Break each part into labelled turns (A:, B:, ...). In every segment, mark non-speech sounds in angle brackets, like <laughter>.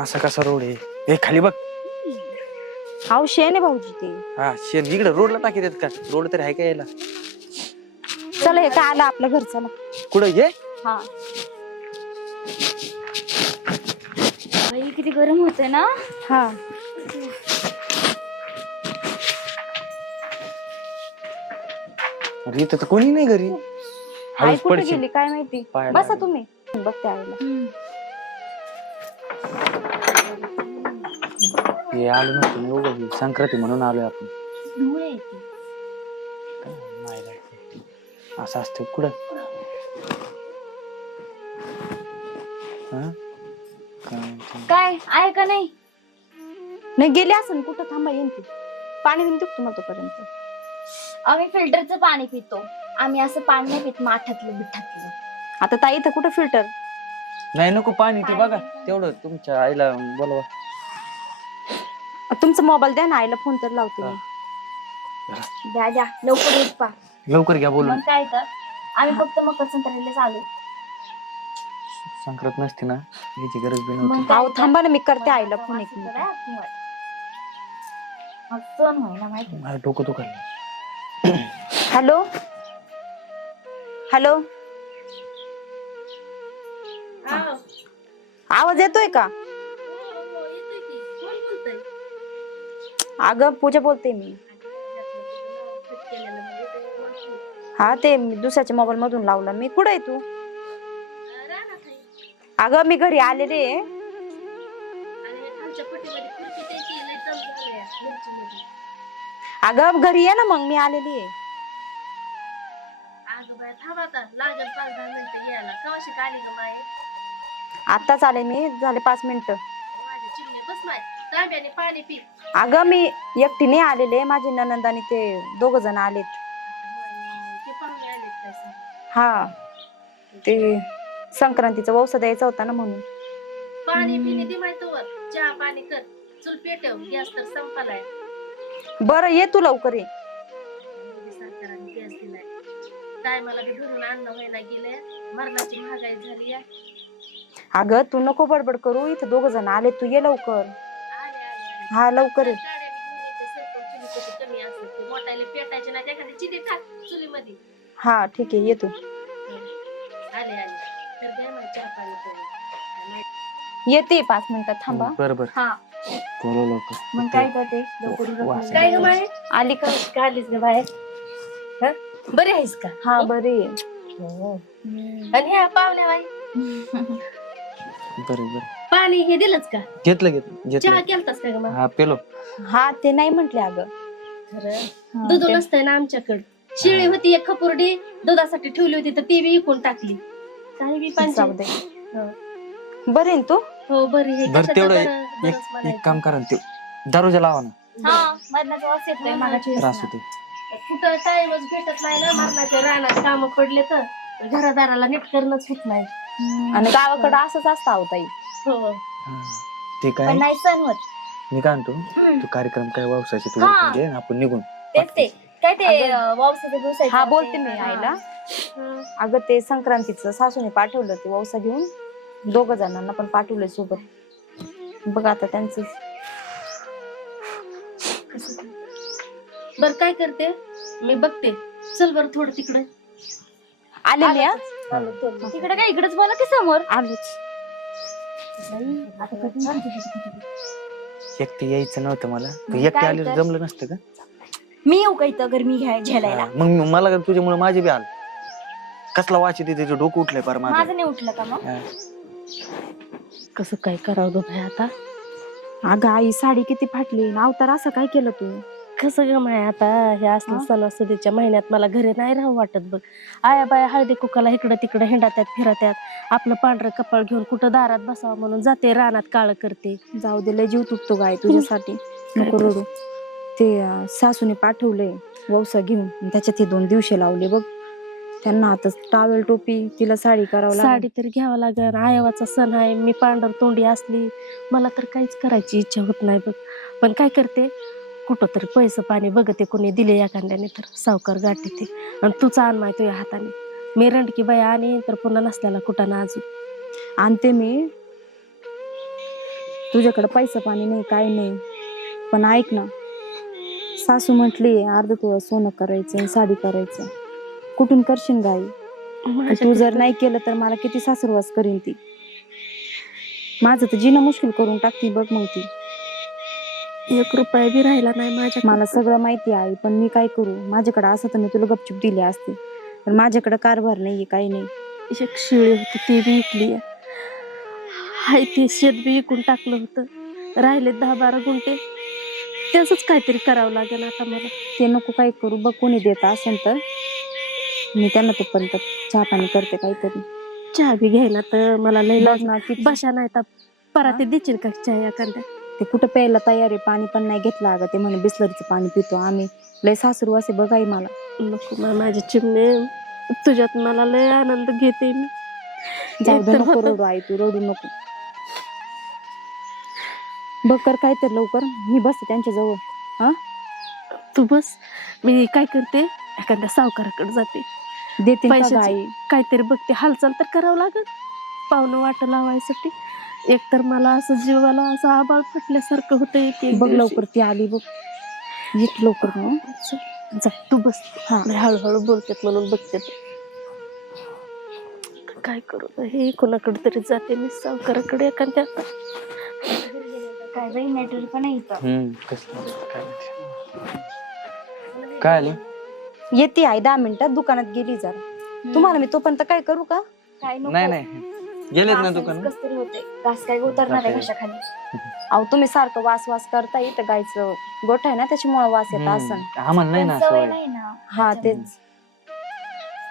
A: असा कसा रोड आहे? हे खाली बघ.
B: हाव शेण आहे भाऊजी ते.
A: हा शेण. इकडे रोडला टाकी देत का? रोड तरी आहे का यायला?
B: चला हे काय आलं आपलं घर चला.
A: कुठं ये.
B: हा.
C: बाई किती गरम होतंय ना?
B: हा.
A: अरे इथं तर कोणी नाही घरी.
B: आई
A: हळूच
B: कुठे
A: पडशील.
B: गेली काय माहिती? बसा. तुम्ही. बघते आईला.
A: हे आलो नसतो मी उगाच संक्रांती म्हणून आलोय आपण.
C: धूळ येते
A: नाही जायचं. असं असतं कुठं? हा? काय? म्हणते?
C: काय आहे का नाही?
B: नाही गेली असं कुठं थांबा येईन ती. पाणी देऊन देऊ तुम्हाला तोपर्यंत?
C: आम्ही फिल्टरचं पाणी पितो. आम्ही असं पाणी नाही पित माठातलं बिठातलं.
B: आता ताई इथं कुठं फिल्टर?
A: नाही नको पाणी ते बघा. तेवढं तुमच्या आईला बोलवा.
B: तुमचा मोबाईल द्या ना आईला फोन तर लावते मी.
C: द्या द्या. लवकर येत पा
A: लवकर घ्या बोलून.
C: मग काय तर. आम्ही फक्त मकर संक्रांतीला चालू
A: संक्रांत नसते ना याची गरज बी
C: मग
A: नव्हती.
C: काय
B: अहो
C: तर?
B: थांबा ना मी करते आईला फोन एक मिनिट.
C: करा, मग. मग सण होईना माहिती
A: माझं डोकं दुखायला
B: हॅलो? हॅलो? आवाज येतोय का? अगं पूजा बोलते मी. हा ते मी दुसऱ्याच्या मोबाईल मधून लावला. मी कुठे आहे तू? अगं मी घरी आलेले आहे. अगं घरी ये ना मग मी आलेली आहे. आत्ताच आले मी झाले पाच मिनिट. अगं मी एकटीने आलेले माझे ननंद आणि ते दोघ जण आलेत. हा. ते संक्रांतीचा वौसा द्यायचा होता ना म्हणून.
D: पाणी पिणे दे माहिती वर. चहा पाणी कर. चुल पेटव. गॅस तर संपलाय.
B: बरं ये तू लवकर ये.
D: मोदी सरकारने गॅस दिलाय. काय मला बी भरून अन्न व्हायला गेले मरणाची महागाई झाली आहे.
B: अगं तू नको बडबड करू. इथं दोघ जण आले तू ये लवकर. हा लवकर ये.
D: येते. मोठाले पेटायचे नाही एखादी टाक चुलीमध्ये
B: हा ठीक आहे ये तू.
D: आले आले तर द्या मला चहा पाणी करून
B: येते पाच मिनिटात थांबा.
A: बरं बरं.
C: हा.
A: बोलव लवकर
C: मग काय करते? लवकर उरकलं.
A: वास
D: काय ग माय
B: आली का?
D: काढलीस ग बाहेर? हं? बरी आहेस का?
B: हा बरी आहे.
D: आणि ह्या पावल्या बाई? <laughs>
A: बरं बरं.
D: पाणी हे दिलंच का?
A: घेतलं घेतलं
D: चहा
A: घेतलं
D: केलतास का ग मग?
A: हा पेलो.
B: हा ते नाही म्हंटले अगं.
D: खरं? दूध नसतंय ना आमच्याकडे. शिळी होती एक खपुर्डी दुधासाठी ठेवली होती तर ती बी इकून टाकली. काही बी
B: जाऊ
D: पंचायत
B: दे बरी आहे ना तू?
D: हो बरी हे
A: बरं
D: कशाचं
A: तेवढं
D: बरं-
A: एक
D: बरंच
A: एक
D: म्हणायचं.
A: काम करा ना ते दरवाजा लावा ना.
C: हा मरणाचा
A: त्रास होते
D: कुठं टाइमच भेटत नाही ना मरणाच्या रानात काम पडले तर. घरादाराला नीट करणंच होत नाही.
B: आणि गावाकडे असंच असतं अहो ताई.
D: हो.
A: हा. ते
C: पण
A: काय
C: नाही सण होत.
A: मी काय म्हणतो? तू कार्यक्रम काय व्यवसायाचे तू
C: हा.
A: उरकून घे आणि आपण निघून
C: तेच ते. काय ते अं,
B: हा
C: ना
B: बोलते
C: ते.
B: मी
C: हा.
B: आईला अगं ते संक्रांतीचं सासूने पाठवलं ते वौसा घेऊन. दोघ जणांना पण पाठवलं सोबत. बघ आता त्यांचं.
D: बर काय करते? मी बघते. चल बर थोडं तिकडे.
B: आले मी हा?
C: तिकडे काय इकडेच बोला की समोर.
B: आलोच.
A: एकटी यायचं नव्हतं मला. तू
C: मग
A: एकटी
C: काय
A: आली
C: तर?
A: जमलं नसतं का?
C: मी येऊ का इथं गरमी घ्याय झेलायला
A: हा, मग मी- मला तुझ्यामुळे माझे बी आल. कसला वाच येते त्याचं डोकं उठलंय पार माझं.
C: माझं नाही उठलं का मग?
A: हा.
D: कसं काय करावं ग आता?
B: अगं आई साडी किती फाटली अवतार असं काय केलं तू?
D: कसं ग माय आता? हे असलं? सणासुदीच्या महिन्यात मला घरी नाही राहू वाटत बघ. आया बाया हळदी कुकाला इकडं तिकडं हिंडात्यात फिरत्यात. आपलं पांढरं कपाळ घेऊन कुठं दारात बसावं म्हणून जाते रानात काळ करते.
B: जाऊ दे लय जीव तुटतो गाय तुझ्यासाठी. नको रडू. ते अं, सासूने पाठवलंय वौसा घेऊन. आणि त्याच्यात हे दोन दिवशी लावले बघ. त्यांना आता टावेल टोपी तिला साडी करावं लागेल.
D: साडी तर घ्यावं लागेल. आयावाचा सण आहे मी पांढर तोंडी असली मला तर काहीच करायची इच्छा होत नाही बघ. पण काय करते? कुठं तरी पैसे पाणी बघते कोणी दिले एखाद्याने तर सावकार गाठी ते. आणि तूच आण माय तुझ्या हाताने. मी रंडकी बाई आणि तर पुन्हा नसल्याला कुठं ना अजून.
B: आणते मी. तुझ्याकडे पैसा पाणी नाही काय नाही. पण ऐक ना सासू म्हटली अर्ध तुला सोनं करायचं आणि साडी करायचं. कुठून करशील गाई? तू जर नाही केलं तर मला किती सासरवास करीन ती. माझं तर जिणं मुश्किल करून टाकती बघ मग ती.
D: एक रुपया बी राहिला नाही माझ्या
B: मला सगळं माहिती आहे पण मी काय करू? माझ्याकडे असं तर मी तुला गपचूप दिले असते. पण माझ्याकडे कारभार नाहीये काही नाही.
D: एक शिळी होती ती बी विकली हाय ते शेत बी विकून टाकलं होतं. राहिले दहा बारा गुंठे. त्याच काहीतरी करावं लागेल आता मला.
B: ते नको काय करू बघ कोणी देत असेल तर. मी त्यांना तोपर्यंत चहा पाणी करते काहीतरी.
D: चहा बी घ्यायला तर मला लय
B: बघ ना किती
D: बशा नाही तर पराते देशील का चहा एखाद्या?
B: ते कुठं प्यायला तयार आहे पाणी पण नाही घेतलं अगं ते म्हणे बिस्लरीचं पाणी पितो आम्ही. लय सासरू असे बघाय मला.
D: नको मा- माझे चिमणे तुझ्यात मला लय आनंद घेते मी.
B: जाऊ दे नको रडू आई तू रडू नको. बघ कर काय तर लवकर मी बसते त्यांच्या जवळ.
D: तू बस मी काय करते एखाद्या सावकाराकडे जाते.
B: देते
D: पैशाची-
B: आई?
D: काहीतरी बघते हालचाल तर करावं लागेल. पाहुणं वाट लावायसाठी. एकतर मला असं जीवाला असं आबाळ फुटल्यासारखं होतं एक एक
B: बघ
D: दिवशी.
B: लवकर ती आली बघ येत लवकर हं.
D: चल, जा तू बस
B: हा.
D: हळूहळू बोलतेत म्हणून बघते. काय करू आता? हे कोणाकडे तरी जाते मी सावकाराकडे एखाद्या
C: काय बाई नेटवर्क पण आहे इथं
A: काय माहिती. काय आली
B: येते आई दहा मिनिटात दुकानात गेली जरा तुम्हाला मी तोपर्यंत काय करू का
C: काय नको
A: नाही नाही गेलेत ना दुकान
C: कस तरी होते घास काय उतरणार आहे घशाखाली
B: अहो तुम्ही सारखं वास वास करता इथं गायचं गोठ आहे ना त्याच्यामुळे वास येत असन.
A: आम्हाला नाही ना
C: पण सवय
A: सवय.
C: नाही ना.
B: हा तेच.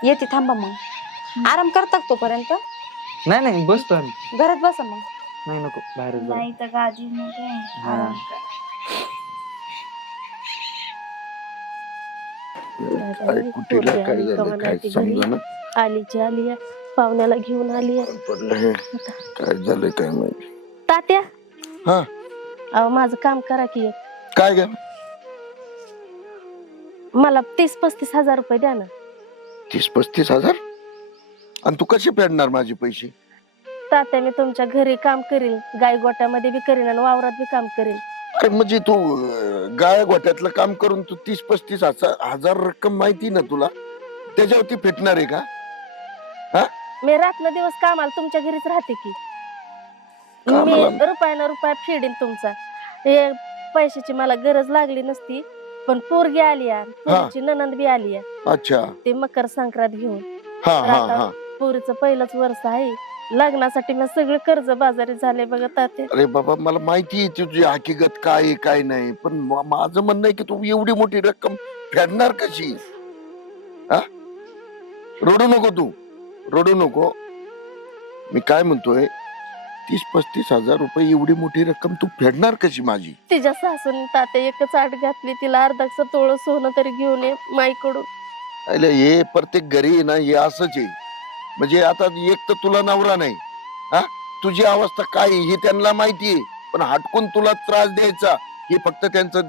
B: येते थांबा मग. आराम करतात तोपर्यंत?
A: नाही नाही बसतो आम्ही.
B: घरात बसा मग.
A: नाही नको बाहेरच
C: नाही तर गादी मग काय
A: हा.
C: आराम कर.
E: काय कुठेला काय झालं काय समजा
D: आलीची आली आहे. पाहुण्याला घेऊन आली आहे.
E: पडलं हे? काय झालं काय माहिती?
D: तात्या?
E: हा.
D: अहो माझं काम करा की एक.
E: काय ग
D: मला तीस पस्तीस हजार रुपये द्या ना.
E: तीस पस्तीस हजार? आणि तू कसे फेडणार माझे पैसे?
D: तात्या मी तुमच्या घरी काम करीन. गाय गोट्यामध्ये बी करीन आणि वावरात बी काम करीन.
E: अरे म्हणजे तू अं, गाय गोट्यातलं काम करून तू तीस पस्तीस हजार हजार रक्कम माहिती ना तुला? त्याच्यावरती फेटणार आहे का?
D: मी रात्र दिवस कामाला तुमच्या घरीच राहते की. मी
E: कामाला?
D: रुपयानं रुपया फेडीन तुमचा. हे पैशाची मला गरज लागली नसती पण पोरगी आली आहे पोरीची ननंद बी आली
E: अच्छा.
D: ते मकर संक्रांत घेऊन.
E: हा हा. हा.
D: पोरीचं पहिलंच वर्ष आहे. लग्नासाठी मी सगळे कर्ज बाजारी झाले बघा ताते
E: अरे बाबा मला माहिती आहे तुझी हकीकत काय आहे काय नाही. पण मा- माझं म्हणणं आहे की तू एवढी मोठी रक्कम फेडणार कशी? हा? रडू नको तू. रडू नको. मी काय म्हणतोय? तीस पस्तीस हजार रुपये एवढी मोठी रक्कम तू फेडणार कशी माझी?
D: तिच्या सासून तात्या एकच आठ घातली. तिला अर्धाच तोळ सोनं तरी घेऊन ये माईकडून.
E: अरे हे प्रत्येक घरी आहे ना हे असंच आहे. म्हणजे आता एक तर तुला नवरा नाही. हा? तुझी अवस्था काय आहे हे त्यांना माहिती आहे. पण हटकून तुला त्रास द्यायचा हे फक्त त्यांचं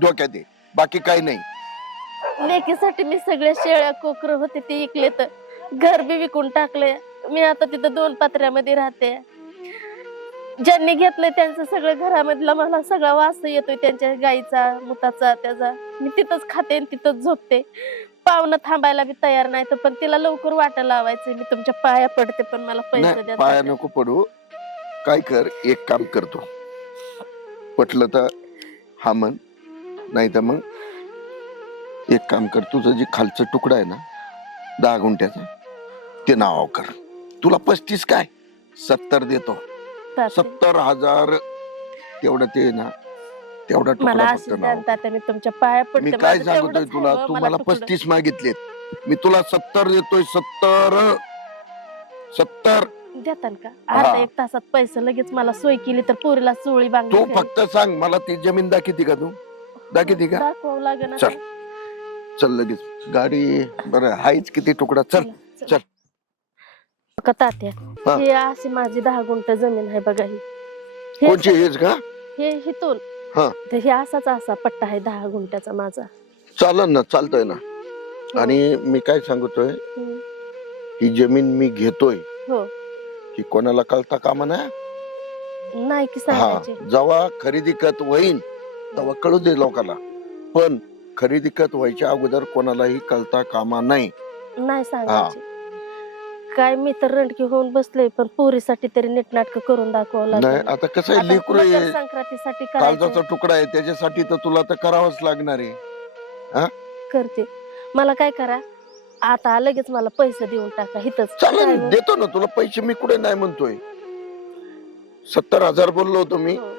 E: डोक्यात आहे. बाकी काही नाही.
D: लेकीसाठी मी सगळे शेळ्या कोकर होते ते इकले तर घर बी विकून टाकले मी आता तिथं दोन पात्र्यामध्ये राहते. ज्यांनी घेतलंय त्यांचं सगळं घरामधला मला सगळा वास येतोय त्यांच्या गाईचा मुताचा त्याचा. मी तिथंच खाते आणि तिथंच झोपते. पाहुणं थांबायला बी तयार नाही तर पण तिला लवकर वाटा लावायचं. मी तुमच्या पाया पडते पण मला पैसे
E: नाही पाया. नको पडू. काय कर एक काम करतो. पटलं तर हा म्हण नाही तर मग एक काम कर. तुझं जे खालचं तुकडा आहे ना दहा गुंठ्याचा. ते नाव कर. तुला पस्तीस काय? सत्तर देतो.
D: तात्या.
E: सत्तर हजार तेवढं ते ना तेवढा
D: मला
E: तुकडा
D: अशी
E: फक्त नाव.
D: तात्या मी तुमच्या पाया पडते
E: काय
D: माझं
E: सांगतोय
D: तेवढंच
E: तुला? तू
D: मला
E: मला
D: तुकडं.
E: पस्तीस मागितलेत. मी तुला सत्तर देतोय सत्तर. सत्तर.
D: देताल का? अर्धा. एक तासात पैसे लगेच मला सोय केली तर पोरीला चोळी
E: तू फक्त सांग मला ती जमीन दाखवते का तू? दाखवते का?
D: दाखवावं लागेल
E: चल. चल लगेच. गाडी बरं हायच किती तुकडा? चल चल.
D: का तात्या
E: हा.
D: हे अशी माझी दहा गुंठ जमीन आहे बघा ही. हे
E: कोणची हेच का?
D: हे हिथून.
E: हा.
D: तर हे असाच असा पट्टा आहे दहा गुंठ्याचा माझा.
E: चालन ना चालतंय ना.
D: हो.
E: आणि मी काय सांगतोय?
D: हम्म.
E: ही जमीन मी घेतोय.
D: हो.
E: ही कोणाला कळता कामा ना
D: नाही की
E: हा.
D: सांगायचे
E: जेव्हा खरेदी खत होईन तेव्हा कळू दे लोकांना पण खरेदी खत व्हायच्या अगोदर कोणालाही कळता कामा नाही.
D: नाही सांगायचे. काय मी तर रंडकी होऊन बसले पण पोरीसाठी तरी नीटनाटक करून दाखवावं
E: नाही
D: लागेल
E: आता कसं आहे
D: आता
E: लेकरू
D: मकर
E: आहे
D: संक्रांतीसाठी
E: काळजाचा
D: करायचं
E: तुकडा आहे त्याच्यासाठी तर तुला तर करावंच लागणार आहे.
D: करते. मला काय करा आता लगेच मला पैसे देऊन टाका इथंच.
E: चालेल? देतो ना तुला पैसे मी कुठे नाही म्हणतोय. सत्तर हजार बोललो होतो मी.
D: हो.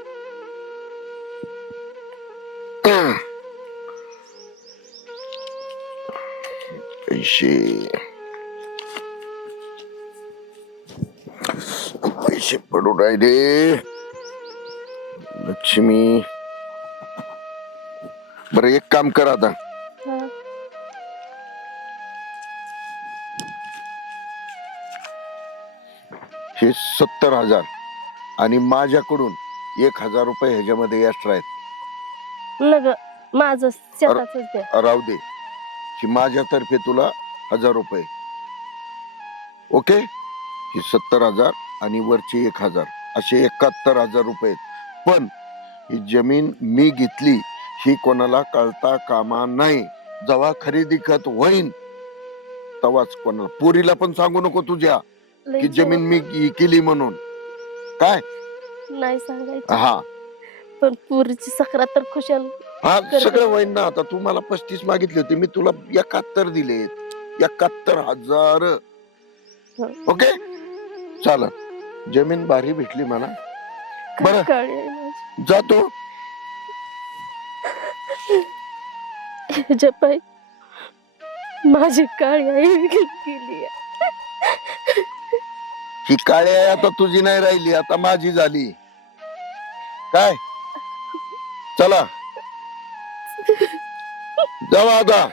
E: पैसे पैसे पडू राहिले लक्ष्मी बरं एक काम कर आता.
D: हा.
E: सत्तर हजार आणि माझ्याकडून एक हजार रुपये ह्याच्यामध्ये एक्स्ट्रा आहेत.
D: नग माझं शेताच
E: राहू दे. की माझ्यातर्फे तुला हजार रुपये. ओके? ही सत्तर हजार आणि वरचे एक हजार. असे एकाहत्तर हजार रुपये. पण ही जमीन मी घेतली ही कोणाला कळता कामा नाही. जेव्हा खरेदी खत होईन तेव्हाच कोणाला. पोरीला पण सांगू नको तुझ्या की जमीन मी केली म्हणून. काय?
D: नाही सांगायचं.
E: हा.
D: पण पुरीची सकरा तर खुशाल.
E: हा. सगळं होईन ना आता. तू मला पस्तीस मागितले होते. मी तुला एकाहत्तर दिले एकाहत्तर हजार.
D: हो.
E: ओके? चाल जमीन भारी भेटली मला. बरं.
D: काळी आहे माझी.
E: जातो.
D: पायी माझी काळी आई गेली.
E: ही काळी आहे आता तुझी नाही राहिली. आता माझी झाली. काय? चला. जाऊ आता.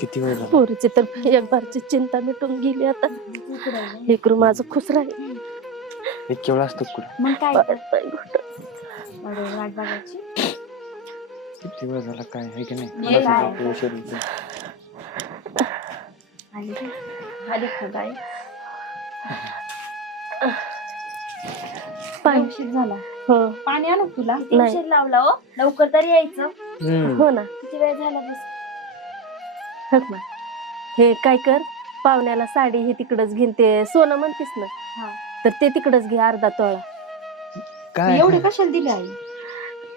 A: किती वेळ झाला?
D: पोरीची तर एक बारची चिंता मिटून गेली आता. लेकरू माझं खुश राहील.
A: इतके वेळ असतो कुठे
B: मग काय? वाट बघायची.
A: किती वेळ झाला काय? आहे की नाही? मला उशीर होतोय.
B: आली का? आली का बाई? उशीर झाला.
D: हो.
B: पाणी आणू तुला?
D: नाही.
C: उशीर लावला हो. लवकर तरी यायचं.
A: हम्म.
D: हो ना.
C: किती वेळ झाला बस.
D: हक ना हे काय कर पाहुण्याला साडी हे तिकडच घेईन. ते सोनं म्हणतीस ना.
B: हा.
D: तर ते तिकडच घे अर्धा तोळा.
A: काय?
B: एवढे कशाला दिले आई?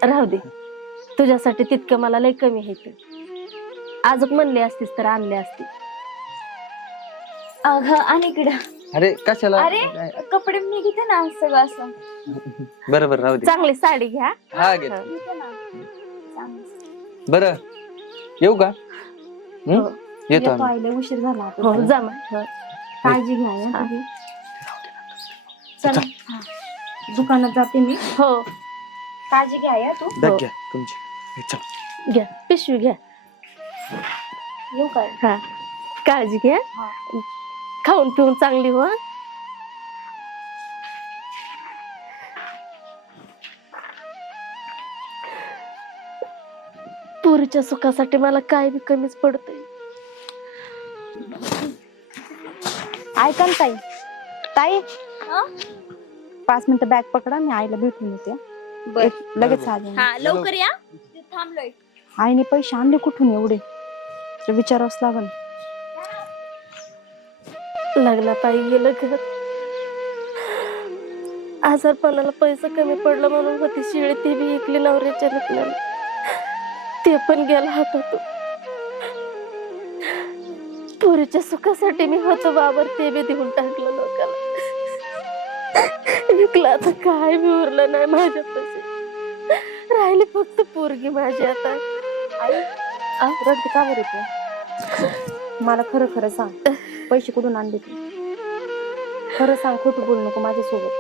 D: राहू दे. तुझ्यासाठी तितकं मला लय कमी आहे ते आजच म्हणले असतीस तर आणले असते.
C: अगं आणि इकडं.
A: अरे कशाला
C: अरे.
A: काय?
C: कपडे मी घेते ना सगळं असं
A: बरं बरं राहू दे
D: चांगली साडी घ्या
A: हा घे
D: हा.
C: घेते ना चांगलं.
A: बरं येऊ का हम्म?
D: हो.
A: येतो
B: येतो
A: आम्ही
B: आईला उशीर झाला आता
D: हो. हो.
B: काळजी घ्या. तुम्ही. चला हा. दुकानात जाते मी
D: हो
C: काळजी घ्या या तू
A: बॅग. घ्या तुमची हे चल
D: घ्या पिशवी घ्या
C: येऊ काय
D: हा काळजी घ्या
C: हा.
D: खाऊन पिऊन चांगली हो. पुरीच्या सुखासाठी मला काय बी कमीच पडतंय.
B: ऐका ना ताई. ताई?
C: हा?
B: पाच मिनिटं बॅग पकडा मी आईला भेटून येते.
C: बर.
B: एक- लगेच आले
C: हा लवकर या. थांबलोय
B: आईने पैसे आणले कुठून एवढे? ते विचारावंच लागल.
D: लग्नापायी गेलं घर. आजारपणाला पैसा कमी पडला म्हणून होती शिळी ती बी ऐकली नवऱ्याच्या लग्नाला. ते पण गेला हातात पोरीच्या सुखासाठी मी होतो बाबर ते बी देऊन टाकलं लोकांना विकलं आता काय बी उरलं नाही पैसे राहिली फक्त पोरगी माझी आता.
B: आई आ, रडते का बरं मला खरं खरं सांग. पैसे कुठून आणले तू? खरं सांग खोटं बोलू नको माझ्यासोबत.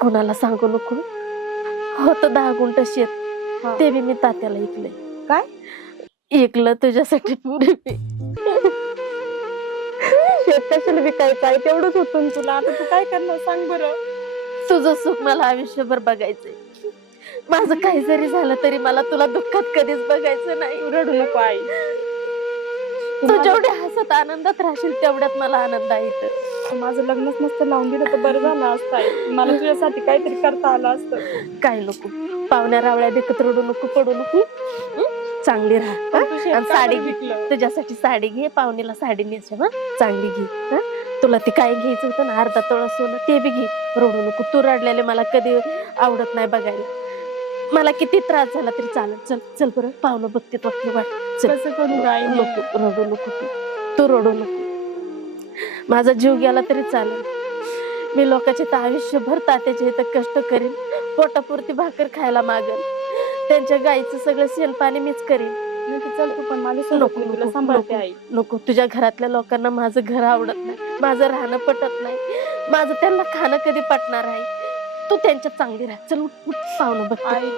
D: कोणाला सांगू नको? होत दहा गुंठ शेत. ते बी मी तात्याला ऐकलंय
B: काय?
D: ऐकलं तुझ्यासाठी पुढे मी शेत कशाला विकायचं आहे? तेवढंच होतं तुला. आता तू काय करणार सांग बरं. तुझं सुख मला आयुष्यभर बघायचंय. माझं काही जरी झालं तरी मला तुला दुःखात कधीच बघायचं नाही.
B: रडू नको आई. ते
D: जेवढे हसत आनंदात राहशील तेवढ्यात मला आनंद आहे इथं.
B: माझं लग्नच नसतं लावून दिलं तर बरं झालं असतं आई. मला तुझ्यासाठी काहीतरी करता आलं असतं
D: काय नको पाहुण्या रावळ्या देखत रडू नको पडू नको हं? चांगली राहा?
B: तू शेत
D: आणि
B: का
D: साडी
B: बरं
D: घे.
B: विकलं?
D: तुझ्यासाठी साडी घे पाहुणीला साडी नेस हं? चांगली घे हं? तुला ते काय घ्यायचं होतं ना अर्धा तोळा सोनं ते बी घे रडू नको तू रडलेले मला कधी आवडत नाही बघायला मला किती त्रास झाला तरी चालेल चल चल बरं पाहुणं बघते वाटलं वाट
B: कसं करू गाई
D: नको रडू नको तू. तू रडू नको. माझा जीव गेला तरी चालेल. मी लोकांचे तर आयुष्यभर तात्याचे इथं कष्ट करीन. पोटापुरती भाकर खायला मागेल त्यांच्या गाईचं सगळं शेण पाणी मीच करीन.
B: चल तू पण
D: नको,
B: तुला सांभाळते. आई.
D: नको. तुझ्या घरातल्या लोकांना माझं घर आवडत नाही. माझं राहणं पटत नाही. माझं त्यांना खाणं कधी पटणार आहे? तू त्यांच्यात चांगली राह. चल उठ, उठ, पाहुणं बघ
B: आई.